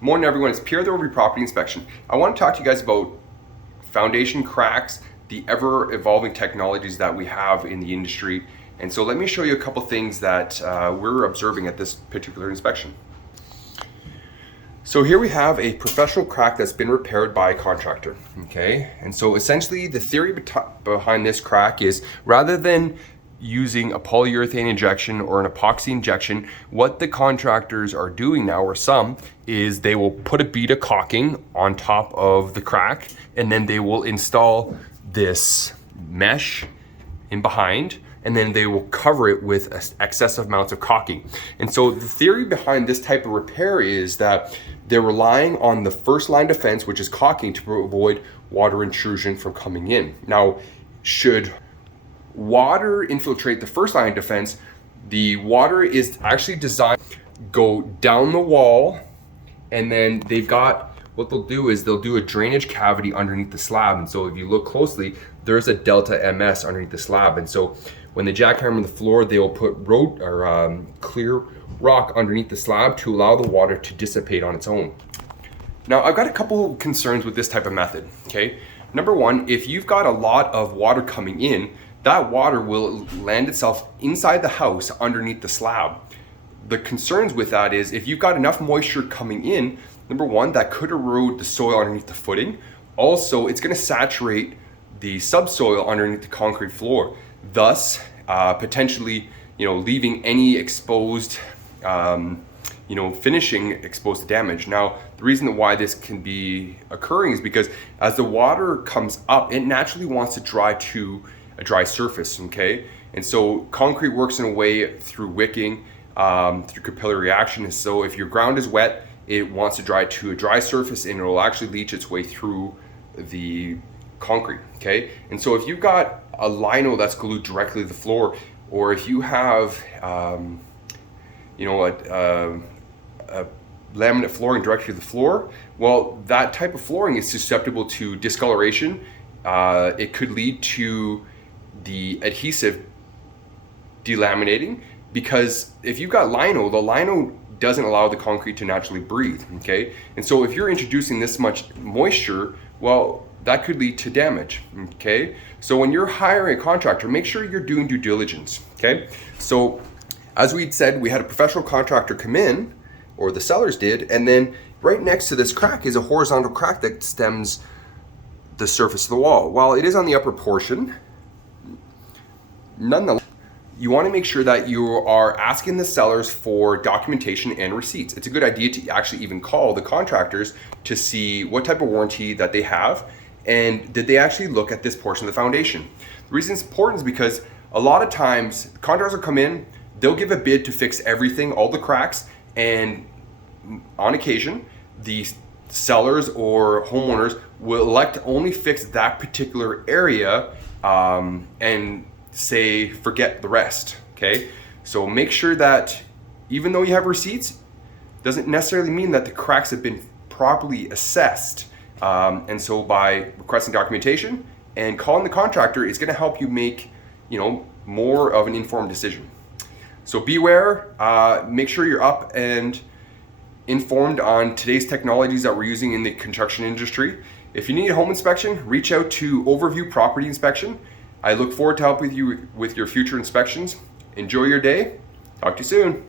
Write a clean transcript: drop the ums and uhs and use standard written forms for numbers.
Morning everyone, it's Pierre the Overview Property Inspection. I want to talk to you guys about foundation cracks, the ever evolving technologies that we have in the industry. And so let me show you a couple things that we're observing at this particular inspection. So here we have a professional crack that's been repaired by a contractor, okay? And so essentially the theory behind this crack is rather than using a polyurethane injection or an epoxy injection, what the contractors are doing now, or some, is they will put a bead of caulking on top of the crack, and then they will install this mesh in behind, and then they will cover it with excessive amounts of caulking. And so the theory behind this type of repair is that they're relying on the first line defense, which is caulking, to avoid water intrusion from coming in. Now, should water infiltrate the first line of defense, the water is actually designed to go down the wall, and then they've got, what they'll do is they'll do a drainage cavity underneath the slab. And so if you look closely, there's a delta MS underneath the slab. And so when they jackhammer the floor, they will put clear rock underneath the slab to allow the water to dissipate on its own. Now, I've got a couple concerns with this type of method, okay? Number one, if you've got a lot of water coming in, that water will land itself inside the house underneath the slab. The concerns with that is if you've got enough moisture coming in, number one, that could erode the soil underneath the footing. Also, it's going to saturate the subsoil underneath the concrete floor, thus potentially, leaving any exposed, finishing exposed to damage. Now, the reason why this can be occurring is because as the water comes up, it naturally wants to dry to a dry surface, okay? And so concrete works in a way through wicking, through capillary reaction. And so if your ground is wet, it wants to dry to a dry surface, and it will actually leach its way through the concrete, okay? And so if you've got a lino that's glued directly to the floor, or if you have, a laminate flooring directly to the floor, well, that type of flooring is susceptible to discoloration. It could lead to the adhesive delaminating, because if you've got lino, the lino doesn't allow the concrete to naturally breathe, okay? And so if you're introducing this much moisture, well, that could lead to damage, okay? So when you're hiring a contractor, make sure you're doing due diligence, okay? So as we'd said, we had a professional contractor come in, or the sellers did, and then right next to this crack is a horizontal crack that stems the surface of the wall. While it is on the upper portion, nonetheless, you want to make sure that you are asking the sellers for documentation and receipts. It's a good idea to actually even call the contractors to see what type of warranty that they have, and did they actually look at this portion of the foundation. The reason it's important is because a lot of times contractors will come in, they'll give a bid to fix everything, all the cracks, and on occasion, the sellers or homeowners will elect to only fix that particular area and say forget the rest, okay? So make sure that even though you have receipts, doesn't necessarily mean that the cracks have been properly assessed. And so by requesting documentation and calling the contractor, it's gonna help you make, more of an informed decision. So beware, make sure you're up and informed on today's technologies that we're using in the construction industry. If you need a home inspection, reach out to Overview Property Inspection. I look forward to helping you with your future inspections. Enjoy your day. Talk to you soon.